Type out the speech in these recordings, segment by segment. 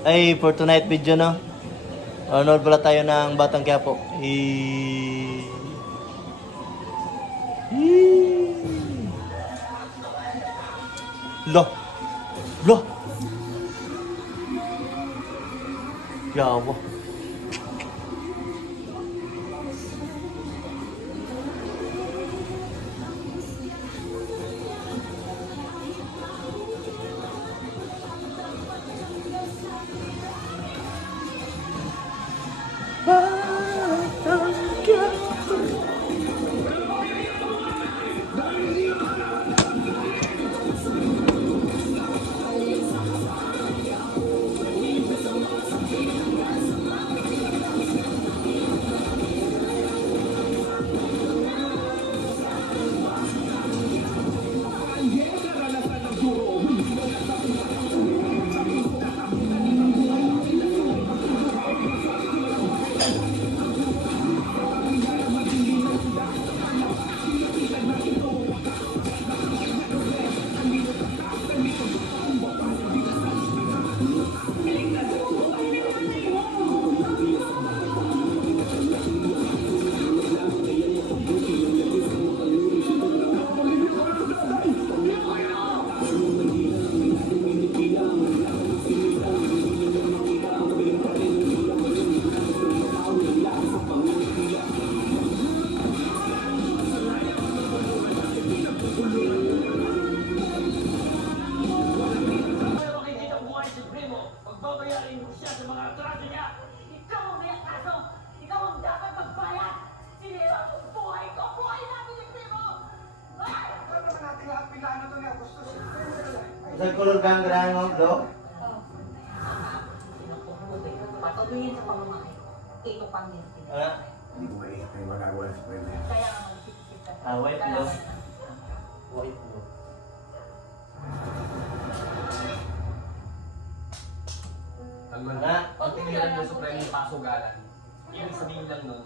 Ay, for tonight video, no? Manonood pala tayo ng Batang Quiapo. Lo! Lo! Yawa. Batang Quiapo. Pagbabayarin ko siya sa mga atraso niya. Ikaw ang may atraso! Ikaw ang dapat magbayad! Sinira mo ang buhay ko! Buhay namin ni Primo! Ay! Alam naman natin lahat pinano to ni Agustus. Sa color kang grahang mo, Lo? Patuloyin sa pamamahay. Ito pang yun. Hindi mo may magagawa sa pwede. Kaya nga magsisip ka. White Lo. White Lo. Tanggol Ha? pag tinilan mo sa premium pasugalan, ibig sabihin lang nun,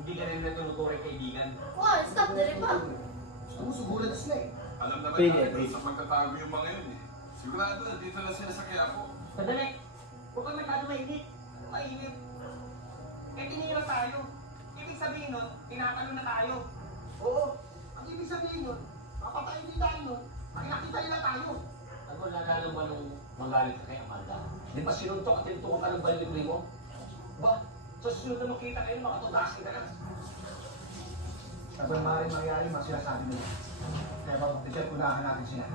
hindi ka rin na tinuturing kaibigan. Wow, stop na rin ba? Sumusugulat na eh. Alam naman Pwede, natin pwede. sa pagtatago yung mga yun eh. Sigurado na dito na sila sa Quiapo. Sandali. Huwag kang masyado mainit. Mainit. Eh, tinira tayo. Ibig sabihin nun, tinatalo na tayo. Oo. Ang ibig sabihin nun, papatayin din tayo nun, makikita nila tayo. Tanggol, naalala mo nung magalit ka kay Amanda? Di ba sinuntok at tinutukan ka ng balibri mo? Ba, sa susunod na makita kayo, makatudasin ka na. Sabay maaaring mangyari, mas sinasabi nila. Kaya mabuti siya, unahan natin sila.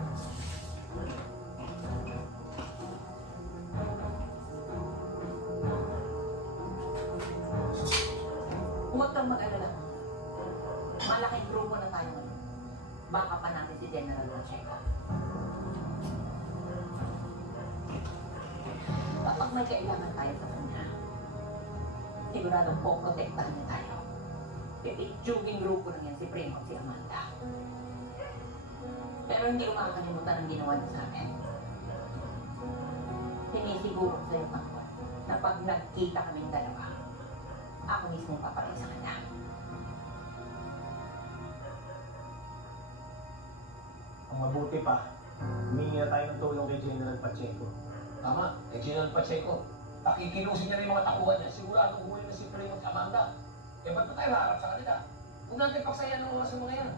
Huwag kang mag-alala. Malaking grupo na tayo ngayon. Baka pa natin si General Pacheco. Kapag may kailangan tayo sa kanya, siguradong po protektahan niya tayo. Pipitsuging grupo na yan si Primo at si Amanda. Pero hindi ko makakalimutan ang ginawa niya sa akin. Sinisiguro ko sa'yo, Pangkot, na pag nagkita kaming dalawa, ako mismo papatay sa kanya. Ang mabuti pa, humingi na tayo ng tulong kay General Pacheco. Tama, kay General Pacheco. Nakikilusin niya rin yung mga takuhan niya. Sigurado huli na si Primo at Amanda. Eh, ba't pa tayo harap sa kanila? Kung natin paksaya ng oras ng mga yan.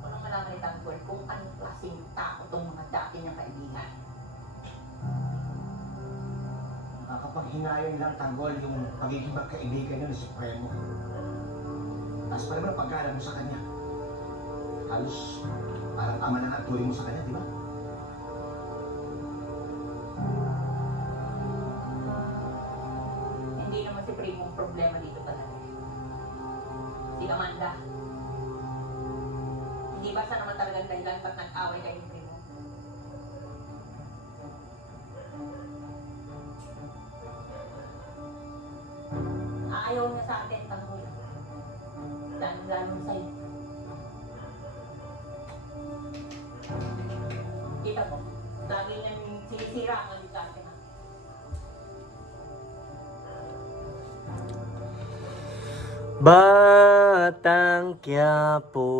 Walang malaman ni Tanggol kung anong klaseng tao itong mga dati niyang kaibigan. Nakakapaghinayang lang tanggol yung pagiging magkaibigan niyo ni Supremo. Tapos pa naman ang pagkala mo sa kanya. Halos parang ama na nagturing mo sa kanya, di ba? Hindi naman si Primo ang problema dito talaga. Si Amanda. Hindi ba sa naman talagang dahilan pag nag-away kayo ni Primo? Ayaw niya sa atin, Tanggol. Lalo sa'yo. Kita mo, lagi niyang sinisira ang aligate na. Batang Quiapo.